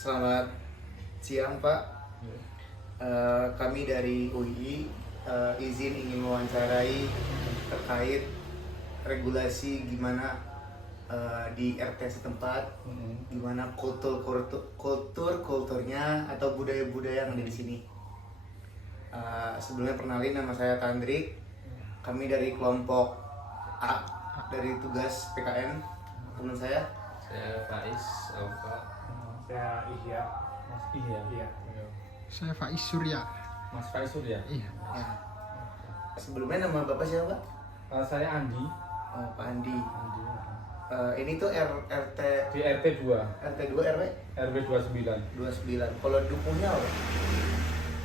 Selamat siang Pak. Kami dari UI izin ingin mewawancarai terkait regulasi gimana di RT setempat, gimana kulturnya atau budaya-budaya yang ada di sini. Sebelumnya perkenalin, nama saya Tandrik. Kami dari kelompok A dari tugas PKN. Teman saya Faiz Alfa. Saya Ihya. Mas Ihya. Iya. Saya Faiz Surya. Mas Faiz Surya. Iya. ya. Sebelumnya nama Bapak siapa Pak? Saya Andi. Oh, Pak Andi. Andi. Ini tuh RT Di RT 2, RT 2 RW RW 29. 29. Kalau dukuhnya apa?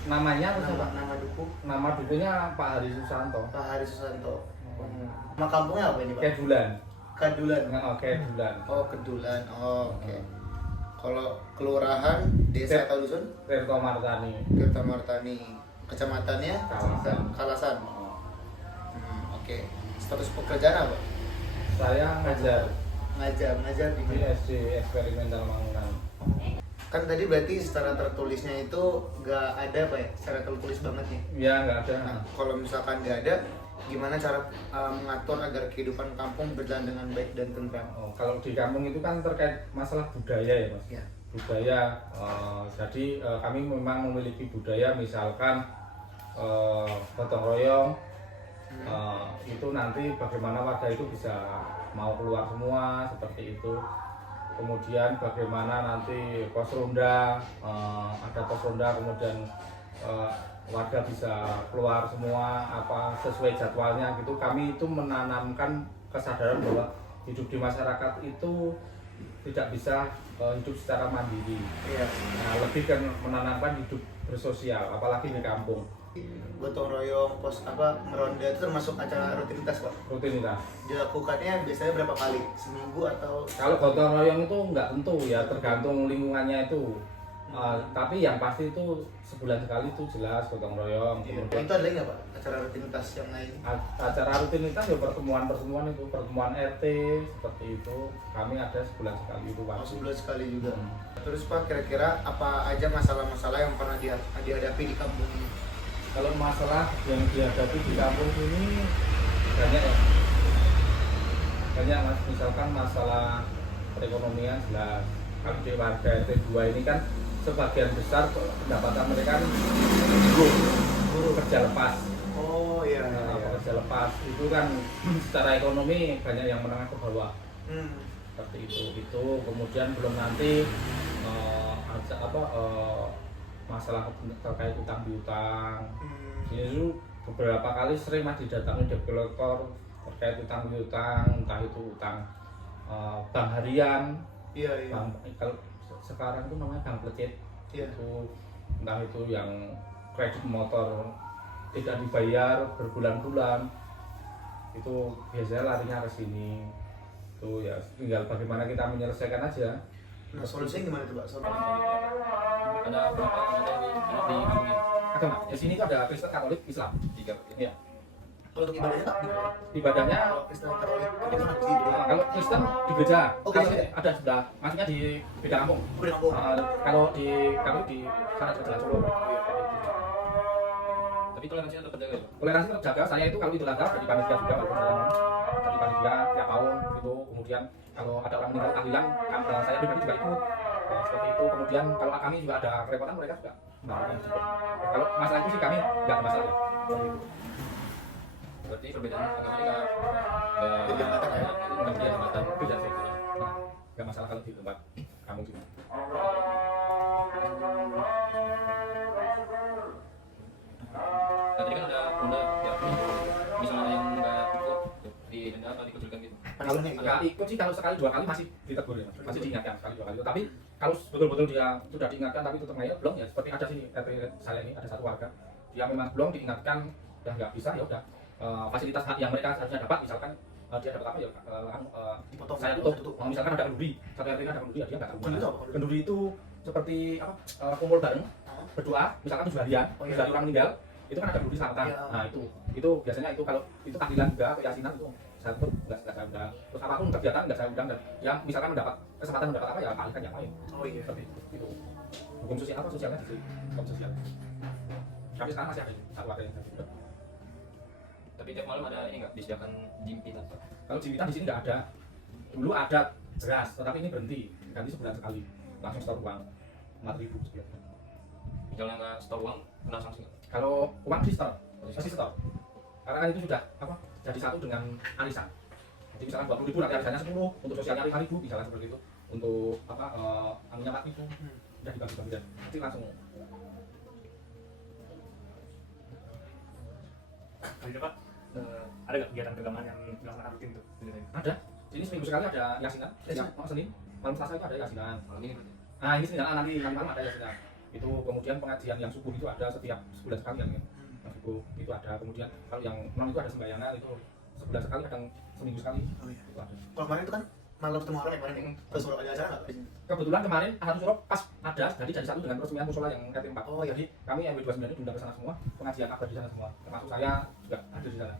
Namanya apa sih, Pak? Nama dukuh Nama dukunya Pak Hari Susanto. Pak Hari Susanto. Nama kampungnya apa ini Pak? Kedulan. Kadulan. Oh, Kedulan. Oh, Kedulan. Oh, oke. Kalau kelurahan, desa atau dusun? Tirto Martani. Tirta Martani. Kecamatannya? Kalasan. Kalasan. Oh. Oke. Status pekerjaan apa? Saya ngajar Ngajar di di mana? SD Eksperimental Mangunan. Kan tadi berarti secara tertulisnya itu nggak ada Pak ya? Secara tertulis banget nih. Ya, nggak ada. Nah, kalau misalkan nggak ada, gimana cara mengatur agar kehidupan kampung berjalan dengan baik dan tentram? Oh, kalau di kampung itu kan terkait masalah budaya ya, Mas. Ya. Budaya, jadi kami memang memiliki budaya, misalkan gotong royong. Itu nanti bagaimana warga itu bisa mau keluar semua seperti itu. Kemudian bagaimana nanti pos ronda, ada pos ronda, kemudian warga bisa keluar semua apa sesuai jadwalnya gitu. Kami itu menanamkan kesadaran bahwa hidup di masyarakat itu tidak bisa hidup secara mandiri. Iya. Nah, lebih kan menanamkan hidup bersosial, apalagi di kampung. Gotong royong, pos meronda itu termasuk acara rutinitas Pak. Rutinitas. Dilakukannya biasanya berapa kali? Seminggu atau? Kalau gotong royong itu nggak tentu ya, tergantung lingkungannya itu. Tapi yang pasti itu sebulan sekali itu jelas gotong royong. Iya. Kemudian Itu ada lagi nggak Pak? Acara rutinitas yang lain? acara rutinitas ya pertemuan itu, pertemuan RT seperti itu. Kami ada sebulan sekali itu Oh, waktu. sebulan sekali juga. Hmm. Terus Pak, kira-kira apa aja masalah-masalah yang pernah dihadapi di kampung ini? Kalau masalah yang dihadapi di kampung ini banyak ya. Banyak Mas, misalkan masalah perekonomian jelas. Kalau di warga RT 2 ini kan sebagian besar pendapatan mereka kan buruh kerja lepas. Oh iya. Kerja lepas itu kan secara ekonomi banyak yang menengah ke bawah. Hmm. Seperti itu kemudian belum nanti masalah terkait utang piutang. Ini tuh beberapa kali sering Mas didatangi debt collector terkait utang piutang, entah itu utang bank harian, Iya. bank, kalau sekarang itu namanya bank plecet. Iya. Itu entah itu yang kredit motor tidak dibayar berbulan-bulan, itu biasanya larinya ke sini. Itu ya tinggal bagaimana kita menyelesaikan aja. Nah, solusinya gimana tuh Pak? Ada beberapa di agama. Di sini tuh ada Kristen, Katolik, Islam. Tiga. Ya. Kalau untuk ibadahnya Pak? Ibadahnya Kalau Kristen Katolik itu kan di kalau Kristen di gereja. Oh, Kalau gereja. ada sebelah, maksudnya di beda kampung. Beda kampung. Kalau di kami di sana di Jalan Solo. Tapi toleransinya tetap terjaga. Toleransi tetap jaga. Saya itu kalau Idul Adha jadi panitia juga walaupun jadi panitia tiap tahun itu. Kemudian kalau ada orang meninggal tahlilan, saya pribadi juga ikut. Seperti itu. Kemudian kalau kami juga ada kerepotan, mereka juga. Nah, kalau masalah itu sih kami nggak ada masalah. Seperti itu. Berarti perbedaan agama ini nggak hambatan. Beda sih. Nggak masalah kalau di tempat kamu juga. Nah, tadi kan ada ronda tiap minggu. Misalnya yang nggak ikut didenda atau dikucilkan gitu. Panselnya itu. Nggak ikut sih, kalau sekali dua kali masih ditegur ya, masih diingatkan sekali dua kali. Tapi kalau betul-betul dia sudah diingatkan tapi tetap ngeyel belum ya, seperti ada sini RT saya ini ada satu warga dia memang belum diingatkan ya nggak bisa ya udah fasilitas yang mereka seharusnya dapat, misalkan dia dapat apa ya Dipotong. saya tutup. Misalkan ada kenduri, satu RT ada kenduri ya dia nggak tahu. Kenduri apa? Kenduri itu seperti apa, kumpul bareng berdoa, misalkan 7 harian, Oh, iya. 7 hari orang meninggal itu kan ada kenduri selamatan. Iya. Nah itu biasanya itu kalau itu tahlilan juga, keyakinan itu saya tutup, nggak saya undang. Terus apapun kegiatan nggak saya undang, dan yang misalkan mendapat kesempatan mendapat apa ya alihkan yang lain. Oh iya. Seperti itu. Hukum sosial apa sosialnya di sini? Hukum sosial. Tapi sekarang masih ada satu ada yang sudah. Tapi tiap malam ada ini nggak disediakan jimpitan? Kalau jimpitan di sini nggak ada. Dulu ada jelas, tetapi ini berhenti. Ganti sebulan sekali. Langsung setor uang 4.000 sebulan. Misalnya nggak setor uang, kena sanksi nggak? Kalau uang masih setor. Karena kan itu sudah apa? Jadi satu dengan arisan. Jadi misalkan 20.000 nanti arisannya 10, untuk sosialnya 5.000, misalnya seperti itu. Untuk apa? Anunya 4.000, udah dibagi-bagi dan nanti langsung. Jadi Pak, ada nggak kegiatan keagamaan yang dilaksanakan rutin tuh? Ada. Jadi seminggu sekali ada yasinan. Senin, malam Selasa itu ada yasinan. Malam ini berarti. Nah ini Senin nanti malam ada yasinan. Itu kemudian pengajian yang subuh itu ada setiap sebulan sekali kan. Yang subuh itu ada. Kemudian kalau yang non itu ada sembayangan itu sebulan sekali, kadang seminggu sekali. Oh iya. Itu ada. Kalau kemarin itu kan malam ketemu orang ya kemarin yang terus kalau ada acara nggak di sini? Kebetulan kemarin Ahad Suro pas ada, jadi satu dengan peresmian musola yang RT 4. Oh, iya. Jadi kami MW29 itu diundang ke sana semua, pengajian akbar di sana semua. Termasuk saya juga ada di sana.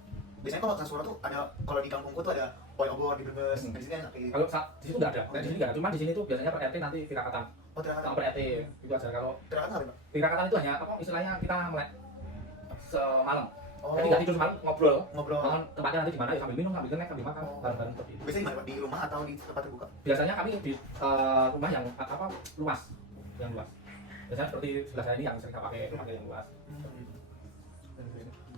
Biasanya kalau Kasura tuh ada, kalau di kampungku tuh ada poi obor di Brebes. Di sini enak kayak gitu. Kalau di situ nggak ada, di sini nggak ada. Cuma di sini tuh biasanya per RT nanti tirakatan. Oh, terakhir Sama per RT itu aja. Kalau terakhir apa, Pak? tirakatan itu hanya apa istilahnya kita melek semalam. Oh, Jadi nggak tidur semalam, ngobrol. ngobrol. Makan tempatnya nanti di mana ya, sambil minum, sambil snack, sambil makan, Oh. bareng-bareng seperti itu. Biasanya di mana, Pak? Di rumah atau di tempat terbuka? Biasanya kami di rumah yang apa luas, yang luas. Biasanya seperti sebelah saya ini yang sering saya pakai yang luas.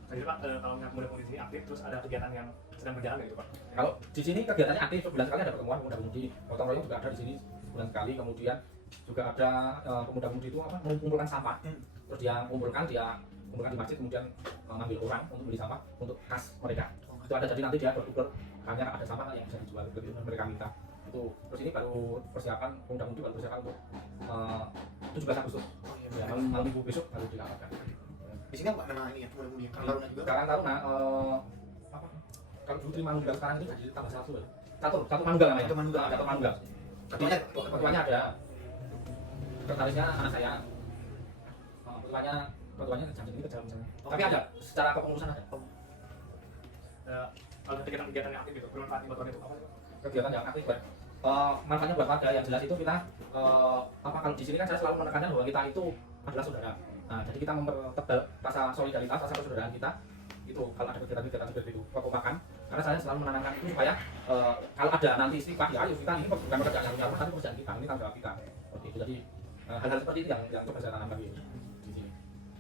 Jadi Pak, kalau nggak muda-mudi di sini aktif, terus ada kegiatan yang sedang berjalan gitu Pak? Kalau di sini kegiatannya aktif, sebulan sekali ada pertemuan pemuda-pemudi. Gotong royong juga ada di sini sebulan sekali. Kemudian juga ada pemuda-pemudi itu apa mengumpulkan sampah. Terus dia kumpulkan di masjid, kemudian mengambil orang untuk beli sampah untuk kas mereka. Itu ada, jadi nanti dia bertuker hanya ada sampah yang bisa dijual begitu mereka minta. Itu terus ini baru persiapan pemuda-pemudi baru persiapan untuk 17 Agustus. Oh iya. Ya, malam minggu besok baru dilakukan. Di sini apa nama ini ya? Muda-mudi. Karang Taruna juga. Karang Taruna apa? Kalau dulu Tri Manunggal sekarang itu jadi tambah satu ya. Satu Manunggal namanya. Satu Manunggal. Satu Manunggal. Ketuanya ada. Sekretarisnya anak saya. Ketuanya jam ini kerja misalnya. Tapi ada secara kepengurusan ada. Kalau kegiatan-kegiatan yang aktif gitu, bermanfaat buat warga itu apa sih Pak? Kegiatan yang aktif buat manfaatnya buat warga yang jelas itu kita apa kalau di sini kan saya selalu menekankan bahwa kita itu adalah saudara. Nah, jadi kita mempertebal rasa solidaritas, rasa persaudaraan kita itu kalau ada kegiatan-kegiatan seperti itu kekompakan. Karena saya selalu menanamkan itu supaya kalau ada nanti istiqah ya ayo kita ini bukan pekerjaan yang nyamuk, tapi pekerjaan kita, ini tanggung jawab kita. Seperti itu. Jadi hal-hal seperti itu yang coba saya tanamkan di sini.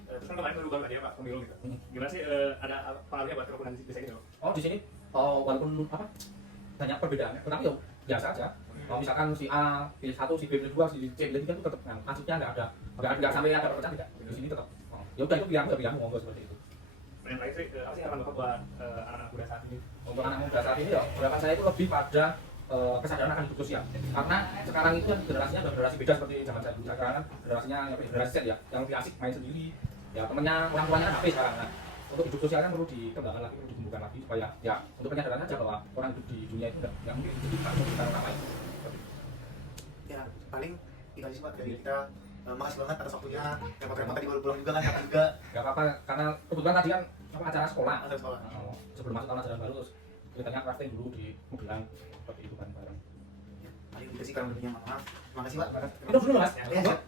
Terus kan kemarin baru tadi ya Pak, pemilu gitu. Gimana sih ada pengaruhnya buat kerukunan di sini gitu? Oh di sini walaupun apa banyak perbedaannya, tetapi ya biasa aja. Misalkan si A pilih 1, si B pilih 2, si C pilih 3 itu tetap kan nasibnya nggak sampai ada perpecahan tidak. Di sini tetap. Ya udah itu pilihanmu monggo seperti itu. Dan yang lain sih, apa sih harapan Bapak buat anak-anak muda saat ini? Untuk anak muda saat ini ya harapan saya itu lebih pada kesadaran akan hidup sosial. Karena sekarang itu kan generasinya sudah generasi beda seperti zaman saya dulu. Sekarang kan generasinya generasi Z ya, yang lebih asik main sendiri. Ya temennya orang tuanya kan HP sekarang. Nah, untuk hidup sosial kan perlu dikembangkan lagi, perlu ditumbuhkan lagi supaya ya untuk penyadaran aja bahwa orang hidup di dunia itu nggak mungkin hidup tanpa orang lain. Ya paling itu aja sih Pak dari kita. Makasih banget atas waktunya. Repot-repot tadi baru pulang juga kan, capek juga. Gak apa-apa, karena kebetulan tadi kan acara sekolah. Ada sekolah. Sebelum masuk tahun ajaran baru, terus ceritanya crafting dulu di Magelang seperti itu kan bareng. Paling gitu sih, kurang lebihnya maaf. Makasih Pak. Itu dulu mas. Ya, siap.